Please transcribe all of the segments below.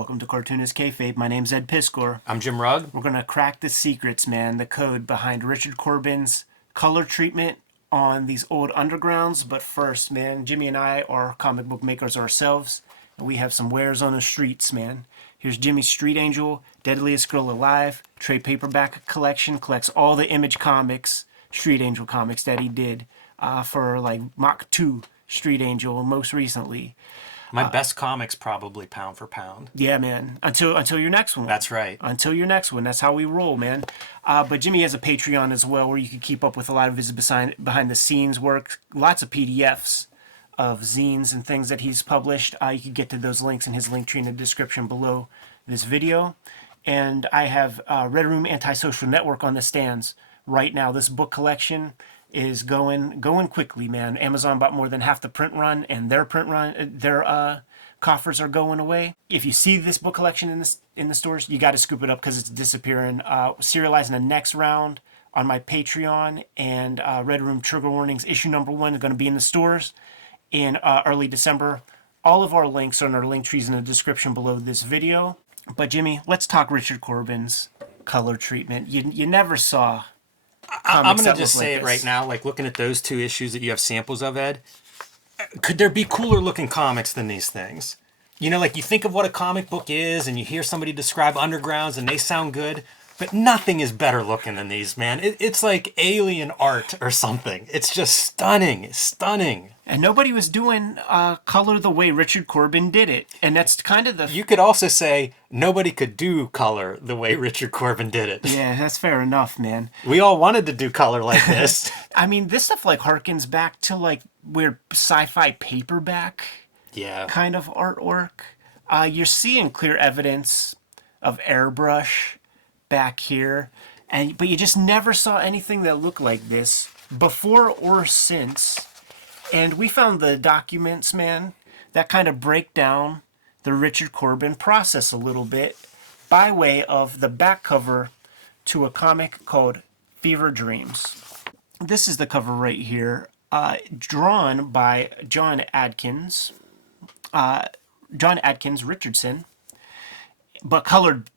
Welcome to Cartoonist Kayfabe. My name's Ed Piskor. I'm Jim Rugg. We're going to crack the secrets, man, the code behind Richard Corben's color treatment on these old undergrounds. But first, man, Jimmy and I are comic book makers ourselves, and we have some wares on the streets, man. Here's Jimmy's Street Angel, Deadliest Girl Alive, trade paperback collection, collects all the Image Comics, Street Angel comics that he did for like Mach 2 Street Angel most recently. My best comics probably pound for pound. Yeah, man. Until your next one. That's right. Until your next one. That's how we roll, man. But Jimmy has a Patreon as well where you can keep up with a lot of his behind the scenes work. Lots of PDFs of zines and things that he's published. You can get to those links in his link tree in the description below this video. And I have Red Room Antisocial Network on the stands right now. This book collection is going quickly, man. Amazon bought more than half the print run, and their coffers are going away. If you see this book collection in the stores, you got to scoop it up because it's disappearing. Serializing the next round on my Patreon, and Red Room Trigger Warnings issue number 1 is going to be in the stores in early December. All of our links are in our link trees in the description below this video. But Jimmy, let's talk Richard Corben's color treatment. You never saw. I'm going to just say it right now, like looking at those 2 issues that you have samples of, Ed, could there be cooler looking comics than these things? You know, like you think of what a comic book is and you hear somebody describe undergrounds and they sound good, but nothing is better looking than these, man. It's like alien art or something. It's just stunning, stunning. And nobody was doing color the way Richard Corben did it. And that's kind of the... You could also say nobody could do color the way Richard Corben did it. Yeah, that's fair enough, man. We all wanted to do color like this. I mean, this stuff like harkens back to like weird sci-fi paperback kind of artwork. You're seeing clear evidence of airbrush back here. But you just never saw anything that looked like this before or since. And we found the documents, man, that kind of break down the Richard Corben process a little bit by way of the back cover to a comic called Fever Dreams. This is the cover right here, drawn by John Adkins Richardson, but colored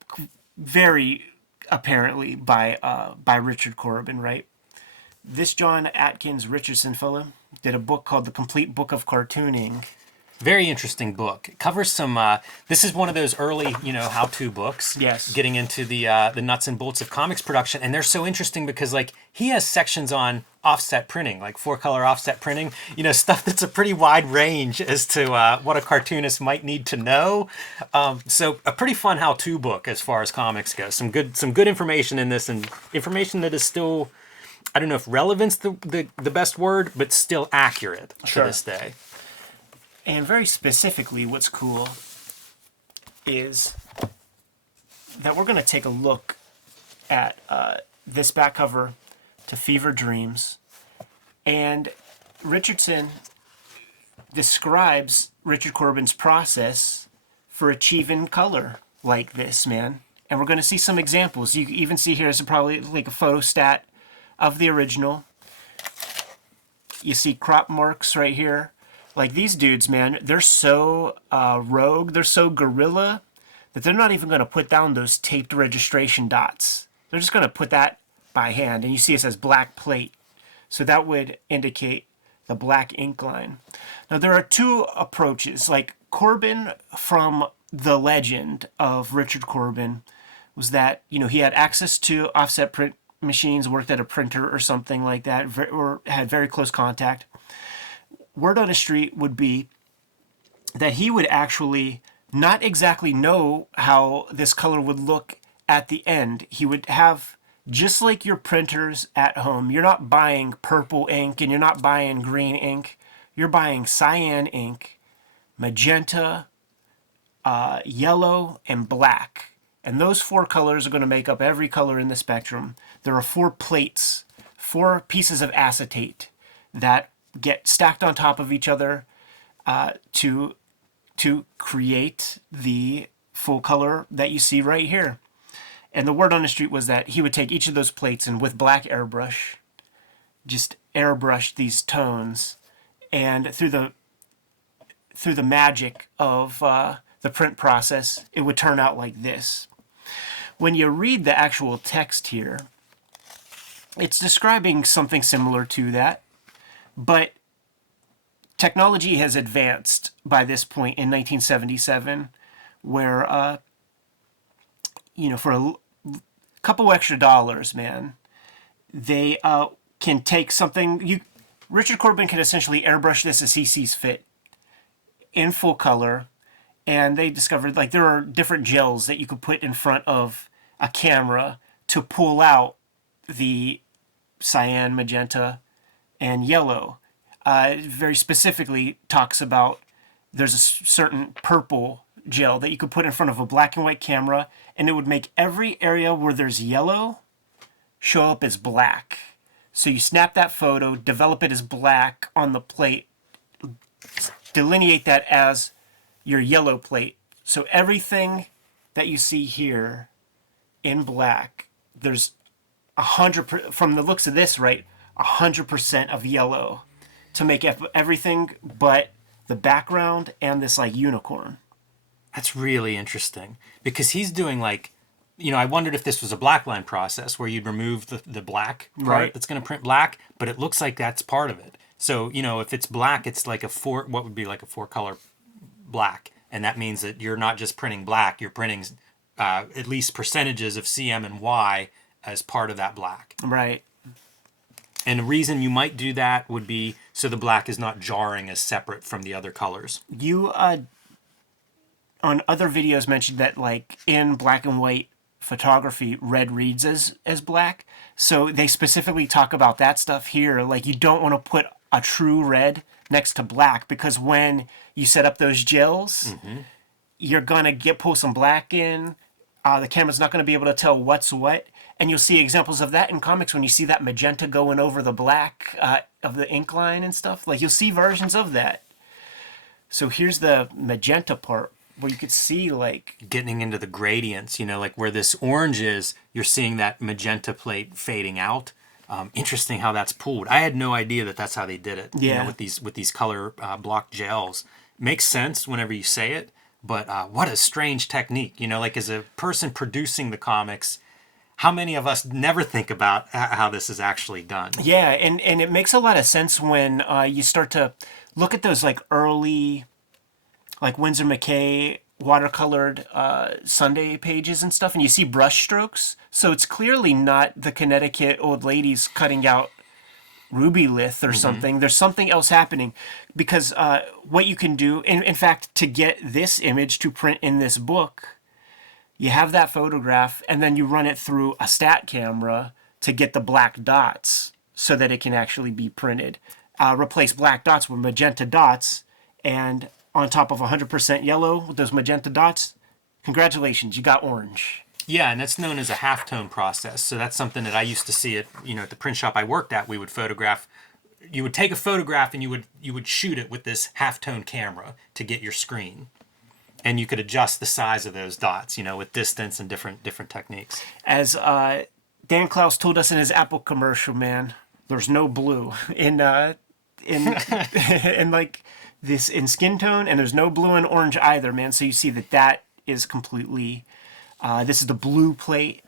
very apparently by Richard Corben, right? This John Adkins Richardson fellow did a book called The Complete Book of Cartooning. Very interesting book. It covers some, this is one of those early, how-to books. Yes. Getting into the nuts and bolts of comics production. And they're so interesting because, like, he has sections on offset printing, like 4-color offset printing. Stuff that's a pretty wide range as to what a cartoonist might need to know. So a pretty fun how-to book as far as comics go. Some good information in this, and information that is still... I don't know if relevant's the best word, but still accurate to this day. And very specifically, what's cool is that we're going to take a look at this back cover to Fever Dreams. And Richardson describes Richard Corben's process for achieving color like this, man. And we're going to see some examples. You can even see here is probably like a photo stat of the original. You see crop marks right here. Like these dudes, man, they're so rogue, they're so guerrilla that they're not even going to put down those taped registration dots. They're just going to put that by hand. And you see it says black plate. So that would indicate the black ink line. Now there are 2 approaches. Like Corben, from the legend of Richard Corben, was that, he had access to offset print machines, worked at a printer or something like that, or had very close contact. Word on the street would be that he would actually not exactly know how this color would look at the end. He would have, just like your printers at home, you're not buying purple ink and you're not buying green ink. You're buying cyan ink, magenta, yellow, and black. And those 4 colors are going to make up every color in the spectrum. There are 4 plates, 4 pieces of acetate that get stacked on top of each other to create the full color that you see right here. And the word on the street was that he would take each of those plates and with black airbrush, just airbrush these tones. And through the magic of the print process, it would turn out like this. When you read the actual text here, it's describing something similar to that, but technology has advanced by this point in 1977, where, for a couple extra dollars, man, they can take something. Richard Corben can essentially airbrush this as he sees fit in full color, and they discovered like there are different gels that you could put in front of a camera to pull out the cyan, magenta, and yellow. Very specifically talks about there's a certain purple gel that you could put in front of a black and white camera, and it would make every area where there's yellow show up as black. So you snap that photo, develop it as black on the plate, delineate that as your yellow plate. So everything that you see here in black, there's 100%, from the looks of this, right, 100% of yellow to make everything but the background and this like unicorn. That's really interesting because he's doing like, I wondered if this was a black line process where you'd remove the black part Right. that's going to print black, but it looks like that's part of it. So, if it's black, it's like what would be like a 4-color black. And that means that you're not just printing black, you're printing at least percentages of CM and Y as part of that black. Right. And the reason you might do that would be so the black is not jarring as separate from the other colors. You, on other videos, mentioned that like in black and white photography, red reads as black. So they specifically talk about that stuff here. Like you don't want to put a true red next to black because when you set up those gels, you're going to pull some black in. The camera's not going to be able to tell what's what. And you'll see examples of that in comics when you see that magenta going over the black of the ink line and stuff. Like you'll see versions of that. So here's the magenta part where you could see like... Getting into the gradients, like where this orange is, you're seeing that magenta plate fading out. Interesting how that's pulled. I had no idea that that's how they did it. Yeah. With these color block gels. Makes sense whenever you say it, but what a strange technique. Like as a person producing the comics, how many of us never think about how this is actually done? Yeah, and it makes a lot of sense when you start to look at those like early, like Winsor McKay watercolored Sunday pages and stuff, and you see brush strokes. So it's clearly not the Connecticut old ladies cutting out ruby lith or something. There's something else happening because what you can do, in fact, to get this image to print in this book, you have that photograph and then you run it through a stat camera to get the black dots so that it can actually be printed. Replace black dots with magenta dots, and on top of 100% yellow with those magenta dots, congratulations, you got orange. Yeah, and that's known as a halftone process. So that's something that I used to see at the print shop I worked at. We would photograph. You would take a photograph and you would shoot it with this halftone camera to get your screen, and you could adjust the size of those dots, with distance and different techniques. As Dan Klaus told us in his Apple commercial, man, there's no blue in in like this in skin tone, and there's no blue and orange either, man. So you see that is completely. This is the blue plate,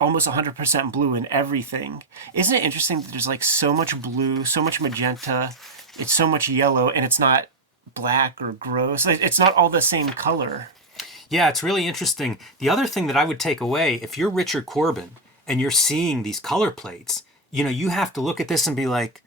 almost 100% blue in everything. Isn't it interesting that there's like so much blue, so much magenta, it's so much yellow, and it's not black or gross. It's not all the same color. Yeah, it's really interesting. The other thing that I would take away, if you're Richard Corben and you're seeing these color plates, you have to look at this and be like,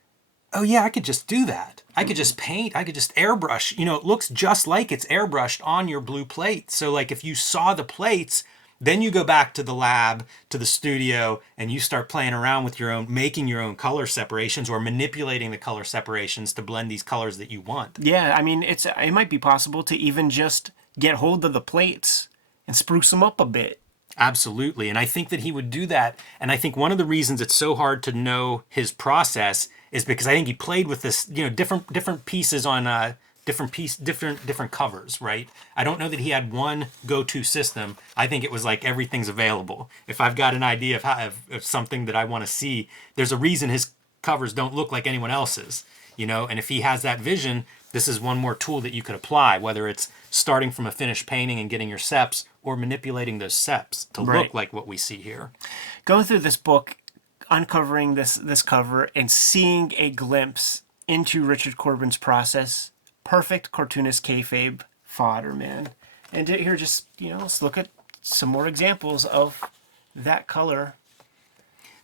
oh yeah, I could just do that. I could just paint. I could just airbrush. It looks just like it's airbrushed on your blue plate. So like if you saw the plates, then you go back to the lab, to the studio, and you start playing around with making your own color separations or manipulating the color separations to blend these colors that you want. Yeah, I mean, it might be possible to even just get hold of the plates and spruce them up a bit. Absolutely. And I think that he would do that. And I think one of the reasons it's so hard to know his process is because I think he played with this, different pieces on different covers, right? I don't know that he had one go-to system. I think it was like everything's available. If I've got an idea of something that I want to see, there's a reason his covers don't look like anyone else's, and if he has that vision, This is one more tool that you could apply, whether it's starting from a finished painting and getting your seps, or manipulating those seps to look like what we see here. Going through this book, uncovering this cover, and seeing a glimpse into Richard Corben's process, perfect cartoonist kayfabe fodder, man. And here, just, let's look at some more examples of that color.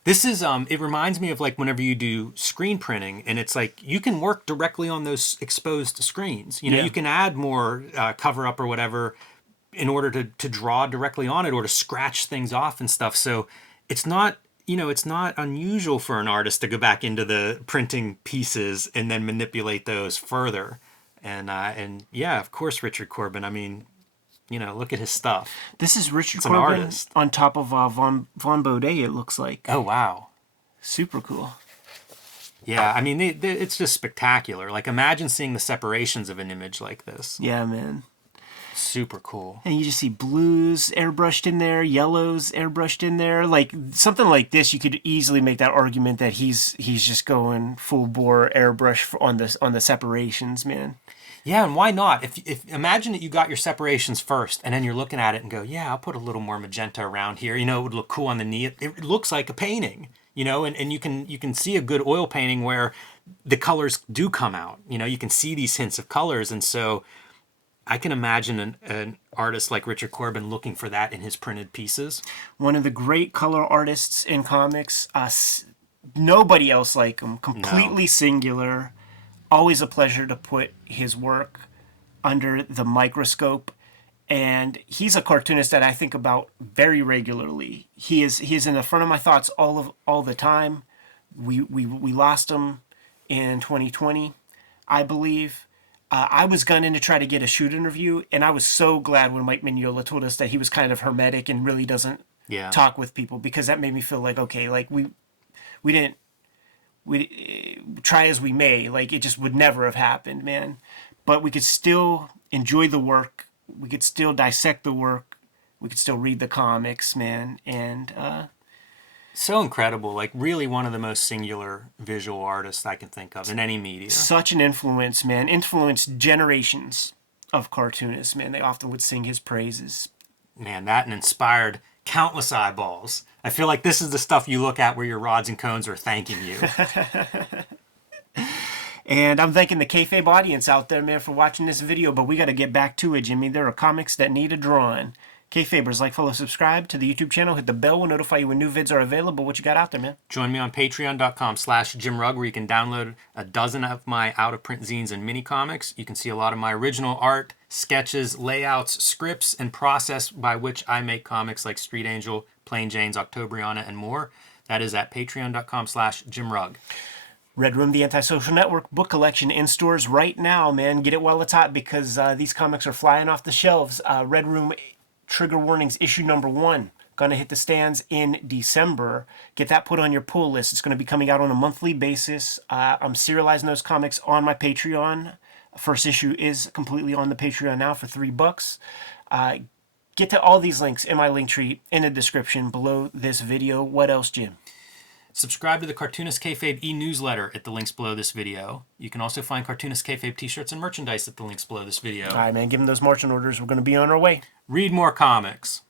This is, it reminds me of like whenever you do screen printing, and it's like you can work directly on those exposed screens. You can add more cover up or whatever in order to draw directly on it or to scratch things off and stuff. So it's not, it's not unusual for an artist to go back into the printing pieces and then manipulate those further. And yeah, of course, Richard Corben. I mean, look at his stuff. This is Richard Corben on top of Von Baudet, it looks like. Oh, wow. Super cool. Yeah, I mean, it's just spectacular. Like, imagine seeing the separations of an image like this. Yeah, man. Super cool. And you just see blues airbrushed in there, yellows airbrushed in there. Like, something like this, you could easily make that argument that he's just going full bore airbrush on the separations, man. Yeah, and why not? If imagine that you got your separations first, and then you're looking at it and go, yeah, I'll put a little more magenta around here. It would look cool on the knee. It looks like a painting, and you can see a good oil painting where the colors do come out. You can see these hints of colors, and so I can imagine an artist like Richard Corben looking for that in his printed pieces. One of the great color artists in comics. Nobody else like him. Completely singular. Always a pleasure to put his work under the microscope. And he's a cartoonist that I think about very regularly. He is in the front of my thoughts all the time. We lost him in 2020, I believe. I was gunning to try to get a shoot interview, and I was so glad when Mike Mignola told us that he was kind of hermetic and really doesn't talk with people, because that made me feel like, okay, like we didn't try as we may, like it just would never have happened, man. But we could still enjoy the work. We could still dissect the work. We could still read the comics, man. And so incredible. Like really one of the most singular visual artists I can think of in any media. Such an influence, man. Influenced generations of cartoonists, man. They often would sing his praises. Man, that and inspired countless eyeballs. I feel like this is the stuff you look at where your rods and cones are thanking you. And I'm thanking the Kayfabe audience out there, man, for watching this video. But we got to get back to it, Jimmy. There are comics that need a drawing. Kayfabers, like, follow, subscribe to the YouTube channel. Hit the bell. We'll notify you when new vids are available. What you got out there, man? Join me on patreon.com/JimRugg, where you can download a dozen of my out-of-print zines and mini comics. You can see a lot of my original art, sketches, layouts, scripts, and process by which I make comics like Street Angel, Plain Jane's, Octobriana, and more. That is at patreon.com/JimRugg. Red Room, the Antisocial Network book collection in stores right now, man. Get it while it's hot, because these comics are flying off the shelves. Red Room Trigger Warnings issue #1. Going to hit the stands in December. Get that put on your pull list. It's going to be coming out on a monthly basis. I'm serializing those comics on my Patreon. First issue is completely on the Patreon now for $3. Get to all these links in my link tree in the description below this video. What else, Jim? Subscribe to the Cartoonist Kayfabe e-newsletter at the links below this video. You can also find Cartoonist Kayfabe t-shirts and merchandise at the links below this video. All right, man. Give them those marching orders. We're going to be on our way. Read more comics.